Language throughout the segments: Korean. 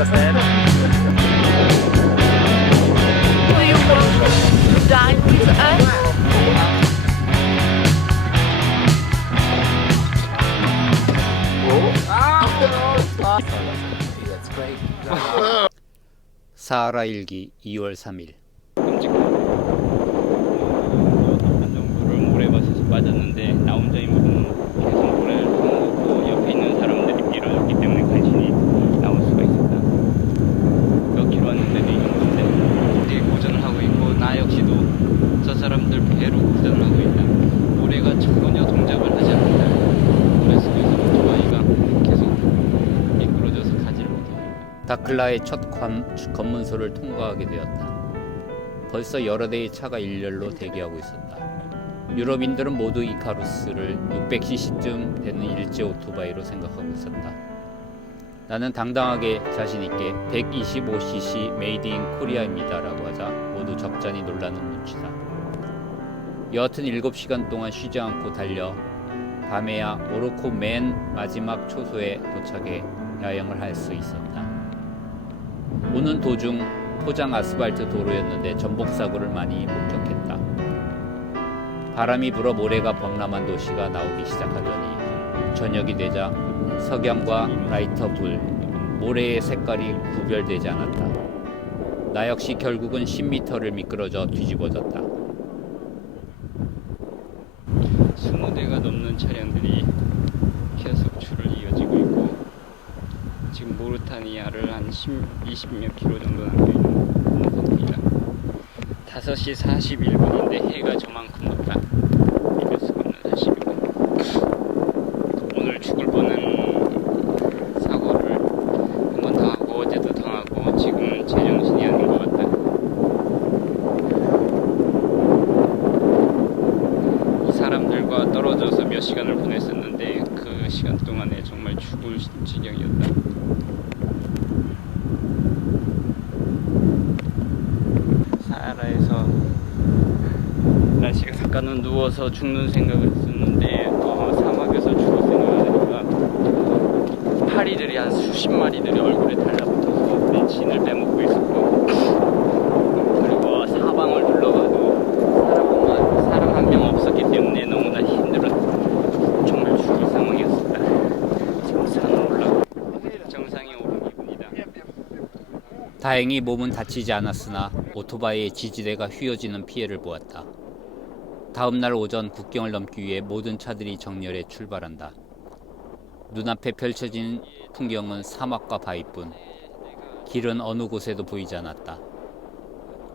understand? Do you want to dine with us? That's great. 사하라 일기 2월 3일. 안정부를 모래밭에서 빠졌는데 나 혼자 힘으로는 계속 모래를 터놓고 옆에 있는 사람들이 밀어줬기 때문에 간신히 나올 수가 있었다. 몇 킬로 왔는데도 이 정도인데 되게 고전을 하고 있고 나 역시도 저 사람들 배로 고전을 하고 있다. 모래가 전혀 동작을 하지 않는다. 모래 속에서 오토바이가 계속 미끄러져서 가지를 못하고 있다. 다클라의 첫 검문소를 통과하게 되었다. 벌써 여러 대의 차가 일렬로 대기하고 있었다. 유럽인들은 모두 이카루스를 600cc쯤 되는 일제 오토바이로 생각하고 있었다. 나는 당당하게 자신있게 125cc 메이드 인 코리아입니다 라고 하자 모두 적잖이 놀라는 눈치다. 여하튼 7시간 동안 쉬지 않고 달려 밤에야 모로코 맨 마지막 초소에 도착해 야영을 할 수 있었다. 오는 도중 포장 아스팔트 도로였는데 전복사고를 많이 목격했다. 바람이 불어 모래가 범람한 도시가 나오기 시작하더니 저녁이 되자 석양과 라이터 불, 모래의 색깔이 구별되지 않았다. 나 역시 결국은 10m를 미끄러져 뒤집어졌다. 20대가 넘는 차량들이 계속 줄을 이어지고 있고 지금 모르타니아를 한 20몇 킬로 정도 남겨있는 상태이다. 5시 41분인데 해가 저만큼 높다. 믿을 수가 없는 사실이고 오늘 죽을 뻔한 사고를 한 번 당하고 어제도 당하고 지금은 제정신이 아닌 것 같다. 이 사람들과 떨어져서 몇 시간을 보냈었는데 그 시간 동안에 정말 죽을 지경이었다. 사하라에서 날씨가 잠깐은 누워서 죽는 생각을 했었는데 사막에서 죽을 생각을 하니까 파리들이 한 수십 마리들이 얼굴에 달라붙어서 내 진을 빼먹고 있었고 그리고 사방을 둘러봐도 사람 한 명 없었기 때문에 너무나 힘들었다. 정말 죽을 상황이었습니다. 지금 산을 올라가 정상에 오른 기분이다. 다행히 몸은 다치지 않았으나 오토바이의 지지대가 휘어지는 피해를 보았다. 다음 날 오전 국경을 넘기 위해 모든 차들이 정렬해 출발한다. 눈앞에 펼쳐진 풍경은 사막과 바위뿐. 길은 어느 곳에도 보이지 않았다.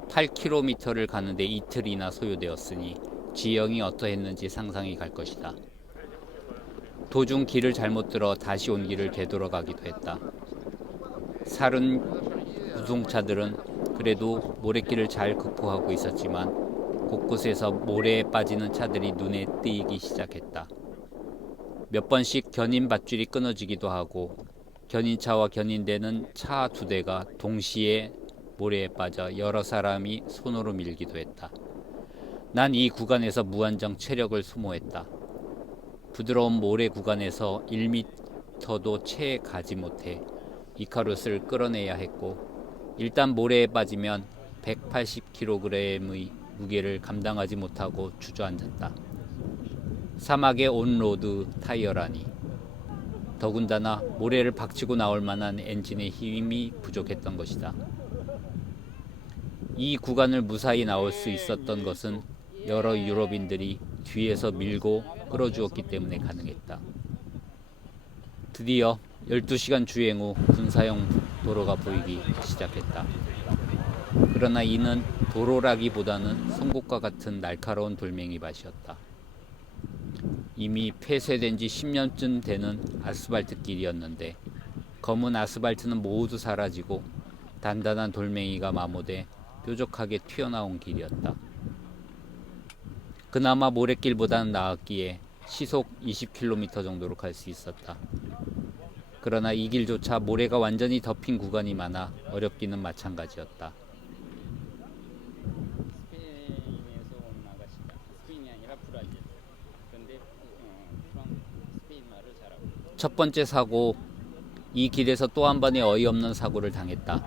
8km를 가는데 이틀이나 소요되었으니 지형이 어떠했는지 상상이 갈 것이다. 도중 길을 잘못 들어 다시 온 길을 되돌아가기도 했다. 살은 우송차들은 그래도 모래길을 잘 극복하고 있었지만 곳곳에서 모래에 빠지는 차들이 눈에 띄기 시작했다. 몇 번씩 견인 밧줄이 끊어지기도 하고 견인차와 견인되는 차 2대가 동시에 모래에 빠져 여러 사람이 손으로 밀기도 했다. 난 이 구간에서 무한정 체력을 소모했다. 부드러운 모래 구간에서 1m도 채 가지 못해 이카루스를 끌어내야 했고 일단 모래에 빠지면 180kg의 무게를 감당하지 못하고 주저앉았다. 사막의 온로드 타이어라니. 더군다나 모래를 박치고 나올 만한 엔진의 힘이 부족했던 것이다. 이 구간을 무사히 나올 수 있었던 것은 여러 유럽인들이 뒤에서 밀고 끌어주었기 때문에 가능했다. 드디어 12시간 주행 후 군사용 도로가 보이기 시작했다. 그러나 이는 도로라기보다는 송곳과 같은 날카로운 돌멩이밭이었다. 이미 폐쇄된 지 10년쯤 되는 아스팔트 길이었는데 검은 아스팔트는 모두 사라지고 단단한 돌멩이가 마모돼 뾰족하게 튀어나온 길이었다. 그나마 모래길보다는 나았기에 시속 20km 정도로 갈 수 있었다. 그러나 이 길조차 모래가 완전히 덮인 구간이 많아 어렵기는 마찬가지였다. 스페인에서 온 아가씨다. 스페인이 아니라 브라질. 그런데 스페인 말을 잘하고. 첫 번째 사고 이 길에서 또 한 번의 어이없는 사고를 당했다.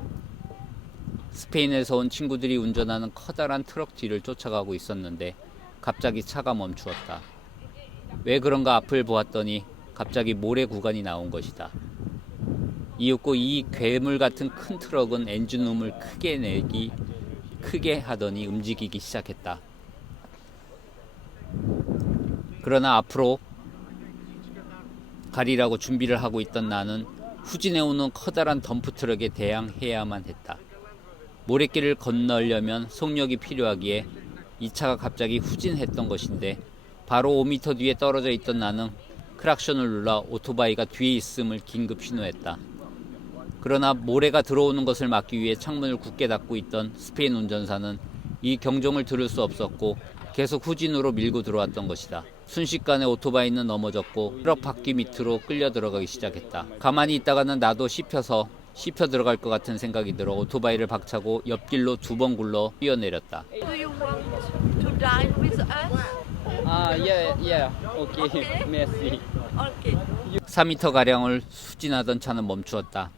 스페인에서 온 친구들이 운전하는 커다란 트럭 뒤를 쫓아가고 있었는데 갑자기 차가 멈추었다. 왜 그런가 앞을 보았더니 갑자기 모래 구간이 나온 것이다. 이윽고 이 괴물 같은 큰 트럭은 엔진음을 크게 하더니 움직이기 시작했다. 그러나 앞으로 가리라고 준비를 하고 있던 나는 후진해오는 커다란 덤프트럭에 대항해야만 했다. 모래길을 건너려면 속력이 필요하기에 이 차가 갑자기 후진했던 것인데 바로 5m 뒤에 떨어져 있던 나는 크락션을 눌러 오토바이가 뒤에 있음을 긴급 신호했다. 그러나 모래가 들어오는 것을 막기 위해 창문을 굳게 닫고 있던 스페인 운전사는 이 경종을 들을 수 없었고 계속 후진으로 밀고 들어왔던 것이다. 순식간에 오토바이는 넘어졌고 트럭 바퀴 밑으로 끌려 들어가기 시작했다. 가만히 있다가는 나도 씹혀 들어갈 것 같은 생각이 들어 오토바이를 박차고 옆길로 2번 굴러 뛰어내렸다. Do you want to dine with us? Yeah. Okay. Merci. Okay. 4m가량을 수진하던 차는 멈추었다.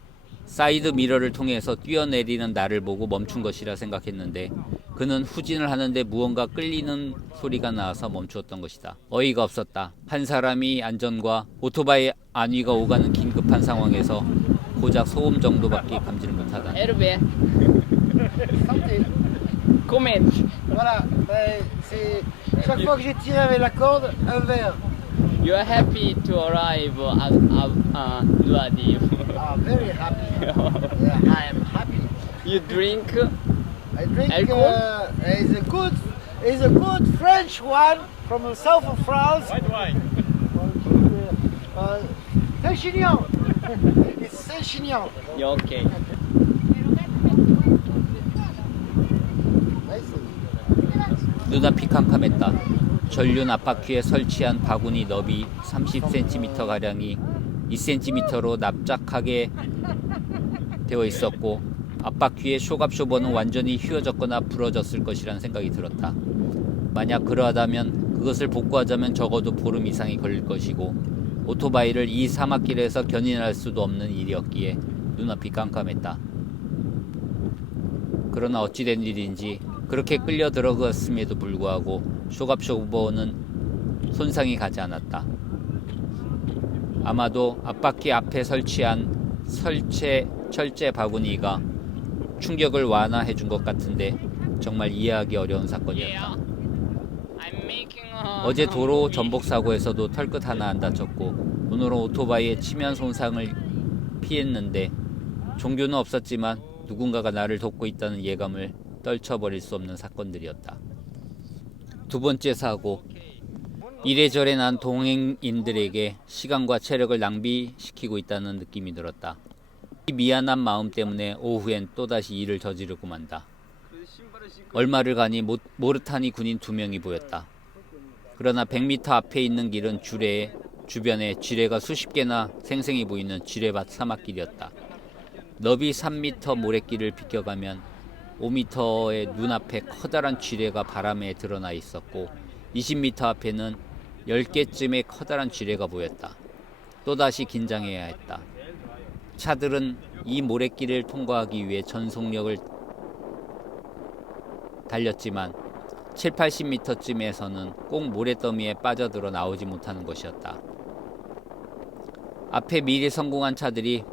사이드 미러를 통해서 뛰어내리는 나를 보고 멈춘 것이라 생각했는데 그는 후진을 하는데 무언가 끌리는 소리가 나와서 멈추었던 것이다. 어이가 없었다. 한 사람이 안전과 오토바이 안위가 오가는 긴급한 상황에서 고작 소음 정도밖에 감지를 못하다. Hervé. Comment? Voilà, c'est chaque fois que j'ai tiré avec la corde, un verre. You are happy to arrive at Luadiv. Very happy. Yeah, I am happy. You drink? I drink. Alcohol? Is a good French one from the south of France. White wine. Saint-Chinian. It's Saint-Chinian. Yeah, okay. 눈앞이 캄캄했다. 전륜 앞바퀴에 설치한 바구니 너비 30cm가량이 2cm로 납작하게 되어 있었고 앞바퀴의 쇼갑쇼버는 완전히 휘어졌거나 부러졌을 것이라는 생각이 들었다. 만약 그러하다면 그것을 복구하자면 적어도 보름 이상이 걸릴 것이고 오토바이를 이 사막길에서 견인할 수도 없는 일이었기에 눈앞이 깜깜했다. 그러나 어찌된 일인지 그렇게 끌려 들어갔음에도 불구하고 쇼갑쇼버는 손상이 가지 않았다. 아마도 앞바퀴 앞에 설치한 철제 바구니가 충격을 완화해 준 것 같은데 정말 이해하기 어려운 사건이었다. 어제 도로 전복 사고에서도 털끝 하나 안 다쳤고 오늘은 오토바이에 치면 손상을 피했는데 종교는 없었지만 누군가가 나를 돕고 있다는 예감을 떨쳐버릴 수 없는 사건들이었다. 두 번째 사고. 이래저래 난 동행인들에게 시간과 체력을 낭비시키고 있다는 느낌이 들었다. 이 미안한 마음 때문에 오후엔 또다시 일을 저지르고 만다. 얼마를 가니 모르타니 군인 2명이 보였다. 그러나 100m 앞에 있는 길은 주변에 지뢰가 수십 개나 생생히 보이는 지뢰밭 사막길이었다. 너비 3m 모래길을 비껴가면 5m의 눈앞에 커다란 지뢰가 바람에 드러나 있었고 20m 앞에는 10개쯤의 커다란 지뢰가 보였다. 또다시 긴장해야 했다. 차들은 이 모래길을 통과하기 위해 전속력을 달렸지만 70-80m쯤에서는 꼭 모래더미에 빠져들어 나오지 못하는 것이었다. 앞에 미리 성공한 차들이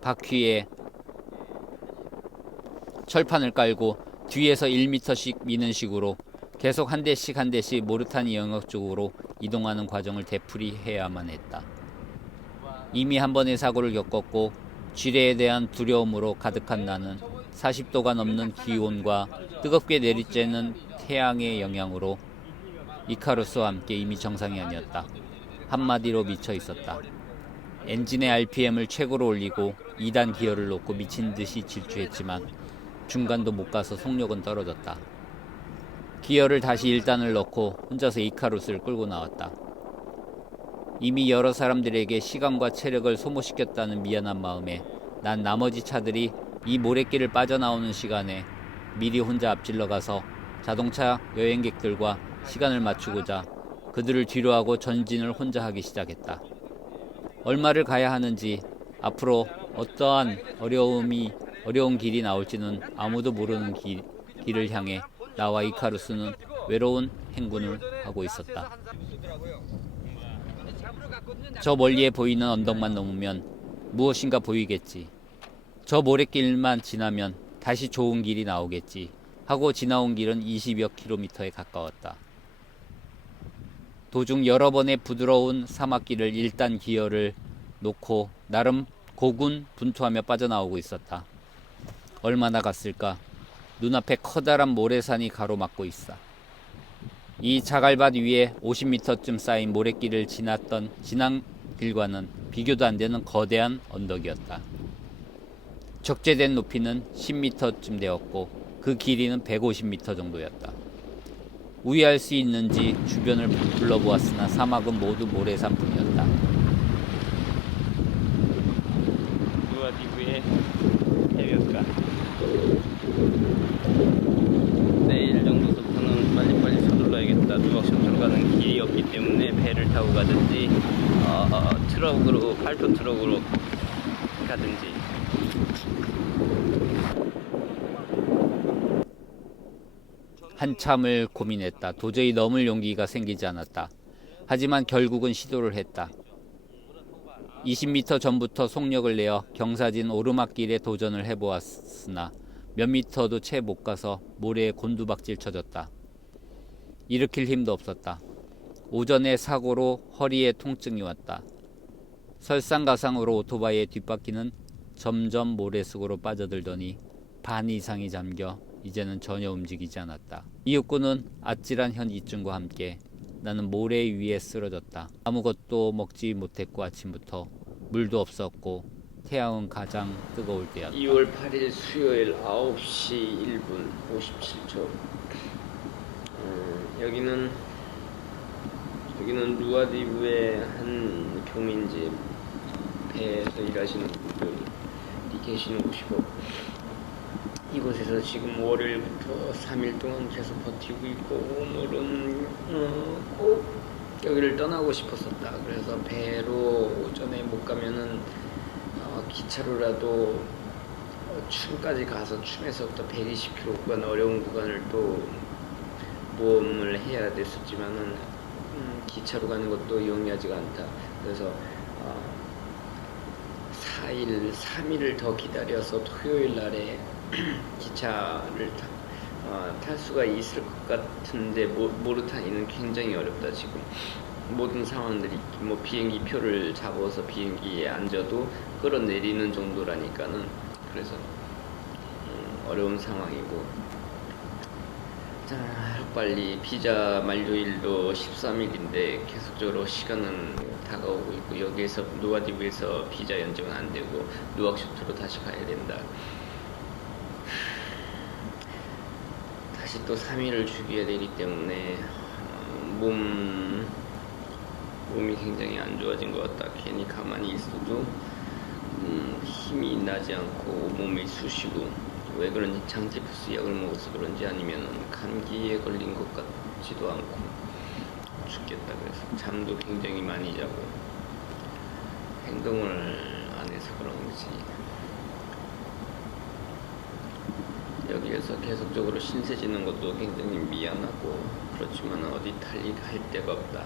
바퀴에 철판을 깔고 뒤에서 1m씩 미는 식으로 계속 한 대씩 모르타니 영역 쪽으로 이동하는 과정을 되풀이해야만 했다. 이미 한 번의 사고를 겪었고 지뢰에 대한 두려움으로 가득한 나는 40도가 넘는 기온과 뜨겁게 내리쬐는 태양의 영향으로 이카루스와 함께 이미 정상이 아니었다. 한마디로 미쳐 있었다. 엔진의 RPM을 최고로 올리고 2단 기어를 놓고 미친 듯이 질주했지만 중간도 못 가서 속력은 떨어졌다. 기어를 다시 1단을 넣고 혼자서 이카루스를 끌고 나왔다. 이미 여러 사람들에게 시간과 체력을 소모시켰다는 미안한 마음에 난 나머지 차들이 이 모래길을 빠져나오는 시간에 미리 혼자 앞질러 가서 자동차 여행객들과 시간을 맞추고자 그들을 뒤로하고 전진을 혼자 하기 시작했다. 얼마를 가야 하는지 앞으로 어떠한 어려운 길이 나올지는 아무도 모르는 길을 향해 나와 이카루스는 외로운 행군을 하고 있었다. 저 멀리에 보이는 언덕만 넘으면 무엇인가 보이겠지. 저 모래길만 지나면 다시 좋은 길이 나오겠지 하고 지나온 길은 20여 킬로미터에 가까웠다. 도중 여러 번의 부드러운 사막길을 1단 기어를 놓고 나름 고군분투하며 빠져나오고 있었다. 얼마나 갔을까? 눈앞에 커다란 모래산이 가로막고 있어. 이 자갈밭 위에 50m쯤 쌓인 모래길을 지난 길과는 비교도 안 되는 거대한 언덕이었다. 적재된 높이는 10m쯤 되었고 그 길이는 150m 정도였다. 우회할 수 있는지 주변을 둘러보았으나 사막은 모두 모래산뿐이었다. 누아디브의 해변가. 내일 정도부터는 빨리빨리 서둘러야겠다. 누악션으로 가는 길이 없기 때문에 배를 타고 가든지 트럭으로 8톤 트럭으로 가든지. 한참을 고민했다. 도저히 넘을 용기가 생기지 않았다. 하지만 결국은 시도를 했다. 20m 전부터 속력을 내어 경사진 오르막길에 도전을 해보았으나 몇 미터도 채 못 가서 모래에 곤두박질 쳐졌다. 일으킬 힘도 없었다. 오전에 사고로 허리에 통증이 왔다. 설상가상으로 오토바이의 뒷바퀴는 점점 모래속으로 빠져들더니 반 이상이 잠겨 이제는 전혀 움직이지 않았다. 이윽고는 아찔한 현기증과 함께 나는 모래 위에 쓰러졌다. 아무것도 먹지 못했고 아침부터 물도 없었고 태양은 가장 뜨거울 때였다. 2월 8일 수요일 9시 1분 57초. 여기는 누아디브의 한 교민집, 배에서 일하시는 분들이 계시는 곳이고, 이곳에서 지금 월요일부터 3일 동안 계속 버티고 있고, 오늘은 꼭 여기를 떠나고 싶었었다. 그래서 배로 오전에 못 가면은 기차로라도 춤까지 가서 춤에서부터 120km 구간, 어려운 구간을 또 모험을 해야 됐었지만은 기차로 가는 것도 용이하지가 않다. 그래서 3일을 더 기다려서 토요일 날에 기차를 탈 수가 있을 것 같은데 모르타니는 굉장히 어렵다. 지금 모든 상황들이 뭐 비행기 표를 잡아서 비행기에 앉아도 끌어내리는 정도라니까는, 그래서 어려운 상황이고, 자, 빨리 비자 만료일도 13일인데 계속적으로 시간은 다가오고 있고, 여기에서 누아디브에서 비자 연장은 안 되고 누악쇼트로 다시 가야 된다. 다시 또 3일을 죽여야 되기 때문에 몸이 굉장히 안 좋아진 것 같다. 괜히 가만히 있어도 힘이 나지 않고 몸이 쑤시고, 왜 그런지 장티푸스 약을 먹어서 그런지 아니면 감기에 걸린 것 같지도 않고 죽겠다. 그래서 잠도 굉장히 많이 자고 행동을 안 해서 그런지 여기에서 계속적으로 신세지는 것도 굉장히 미안하고, 그렇지만 어디 달리갈 데가 없다.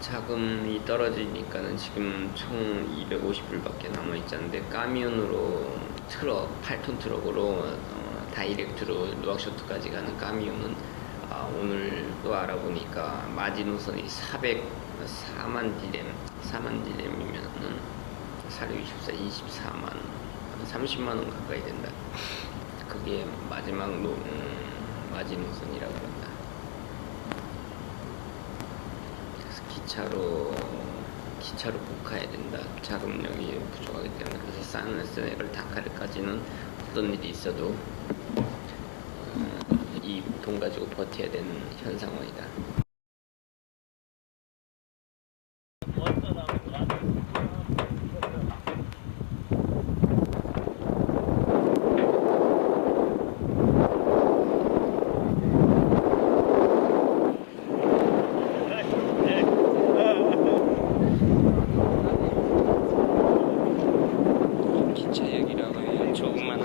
자금이 떨어지니까는 지금 총 250불밖에 남아있지 않는데, 까미온으로 트럭, 8톤 트럭으로 다이렉트로 누악쇼트까지 가는 까미온은 오늘도 알아보니까 마지노선이 4만 디렘이면은 464 24만 30만원 가까이 된다. 그게 마지막 마지노선이라고 한다. 기차로 꼭 가야 된다. 자금력이 부족하기 때문에. 그래서 산세네갈 다카르까지는 어떤 일이 있어도 이 돈 가지고 버텨야 되는 현 상황이다.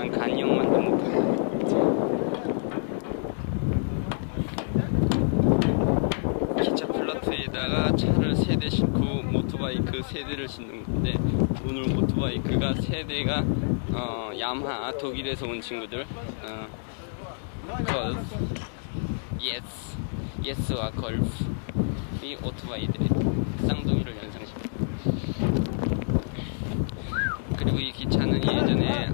지금 간이형만도 못 보고. 기차 플라트에다가 차를 3대 싣고 모토바이크 3대를 싣는 건데, 오늘 모토바이크가 3대가 야마하 독일에서 온 친구들, 걸프, 예스와 걸프 이 오토바이들이 쌍둥이를 연상시킵니다. 그리고 이 기차는 예전에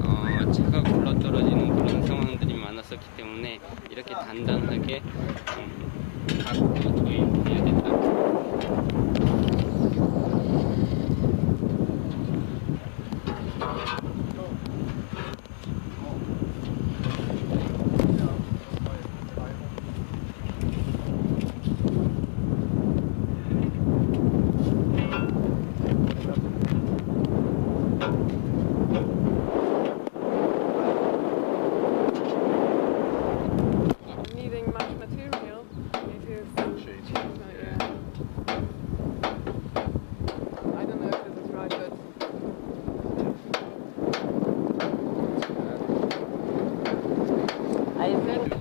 차가 굴러떨어지는 그런 상황들이 많았었기 때문에 이렇게 단단하게 도입해야 된다. Needing much material. It is cheap. Yeah. I don't know if this is right, but I think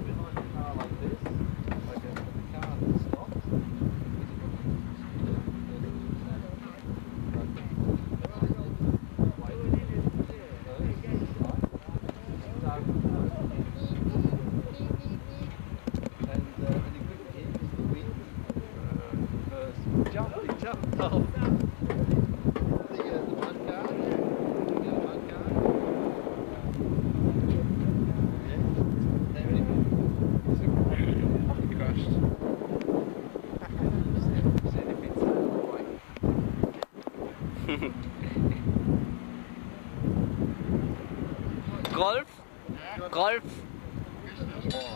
Golf.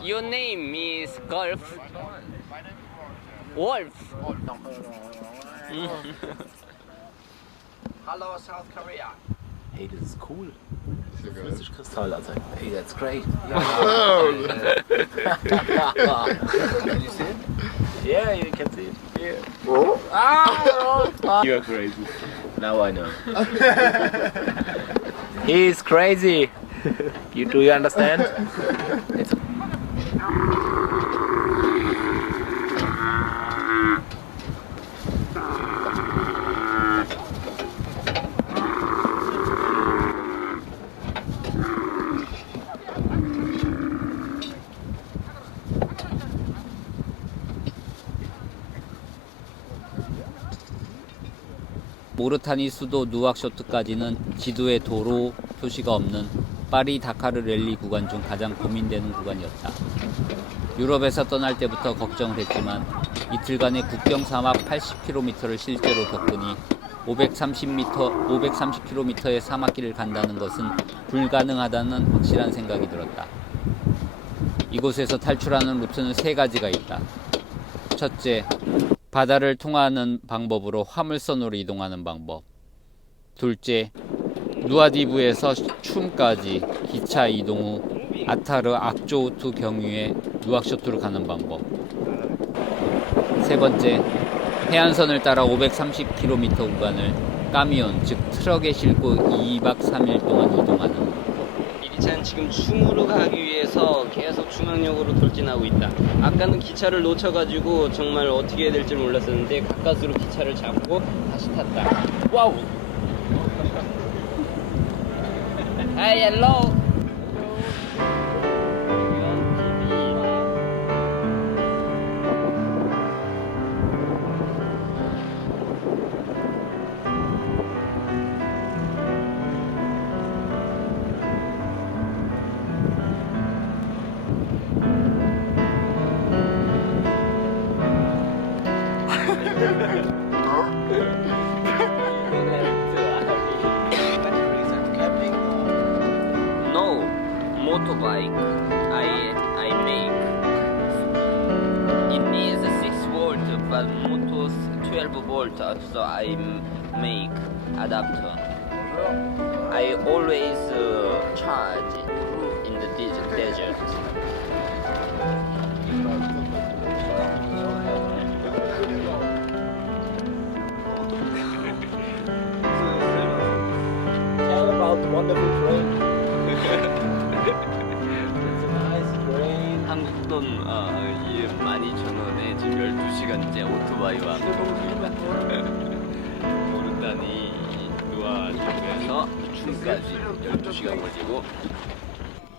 Your name is Golf. Wolf. Hello, South Korea. Hey, this is cool. Flüssigkristall, also, hey, that's great. Can you see it? Yeah, you can see it. Yeah. Oh. Ah! You're crazy. Now I know. He's crazy. Do you understand? It's 모르타니 수도 누악쇼트까지는 지도에 도로 표시가 없는 파리 다카르 랠리 구간 중 가장 고민되는 구간이었다. 유럽에서 떠날 때부터 걱정을 했지만 이틀간의 국경 사막 80km를 실제로 겪으니 530km의 사막길을 간다는 것은 불가능하다는 확실한 생각이 들었다. 이곳에서 탈출하는 루트는 3가지가 있다. 첫째, 바다를 통하는 방법으로 화물선으로 이동하는 방법. 둘째, 누아디브에서 춤까지 기차 이동 후 아타르 악조우트 경유의 누악쇼트로 가는 방법. 세 번째, 해안선을 따라 530km 구간을 까미온, 즉 트럭에 싣고 2박 3일 동안 이동하는. 이 기차는 지금 중으로 가기 위해서 계속 중앙역으로 돌진하고 있다. 아까는 기차를 놓쳐가지고 정말 어떻게 해야 될지 몰랐었는데 가까스로 기차를 잡고 다시 탔다. 와우! Hi, hello! No, motorbike I make. It needs 6 volt, but motor's 12 volt, so I make adapter. I always charge in the desert. tell about the wonderful train. 돈 12,000원에 지금 12시간째 오토바이와 모르다니 누아디브에서 춤까지 12시간 걸리고.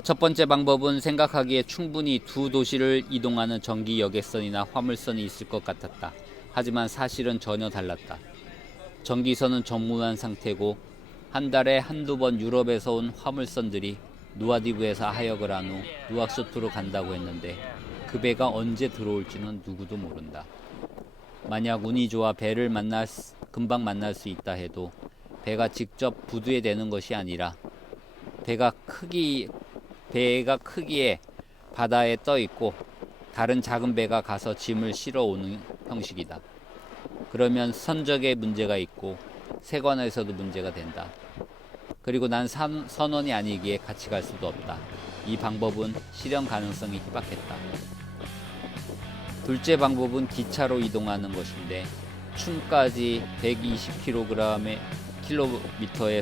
첫 번째 방법은 생각하기에 충분히 두 도시를 이동하는 전기 여객선이나 화물선이 있을 것 같았다. 하지만 사실은 전혀 달랐다. 전기선은 전무한 상태고 한 달에 한두 번 유럽에서 온 화물선들이 누아디브에서 하역을 한 후 누악쇼트로 간다고 했는데 그 배가 언제 들어올지는 누구도 모른다. 만약 운이 좋아 배를 금방 만날 수 있다 해도 배가 직접 부두에 대는 것이 아니라 배가 크기에 바다에 떠 있고 다른 작은 배가 가서 짐을 실어 오는 형식이다. 그러면 선적에 문제가 있고 세관에서도 문제가 된다. 그리고 난 선원이 아니기에 같이 갈 수도 없다. 이 방법은 실현 가능성이 희박했다. 둘째 방법은 기차로 이동하는 것인데 춤까지 120km의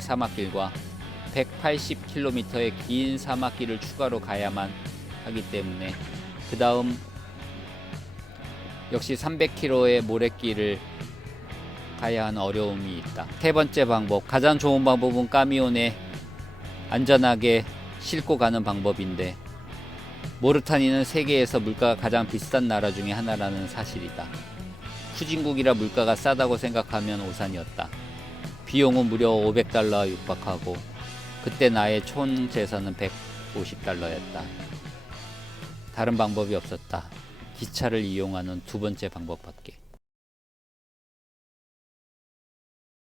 사막길과 180km의 긴 사막길을 추가로 가야만 하기 때문에 그 다음 역시 300km의 모래길을 가야 하는 어려움이 있다. 세 번째 방법, 가장 좋은 방법은 까미온에 안전하게 싣고 가는 방법인데 모르타니는 세계에서 물가가 가장 비싼 나라 중에 하나라는 사실이다. 후진국이라 물가가 싸다고 생각하면 오산이었다. 비용은 무려 $500에 육박하고 그때 나의 총 재산은 $150였다. 다른 방법이 없었다. 기차를 이용하는 두 번째 방법밖에.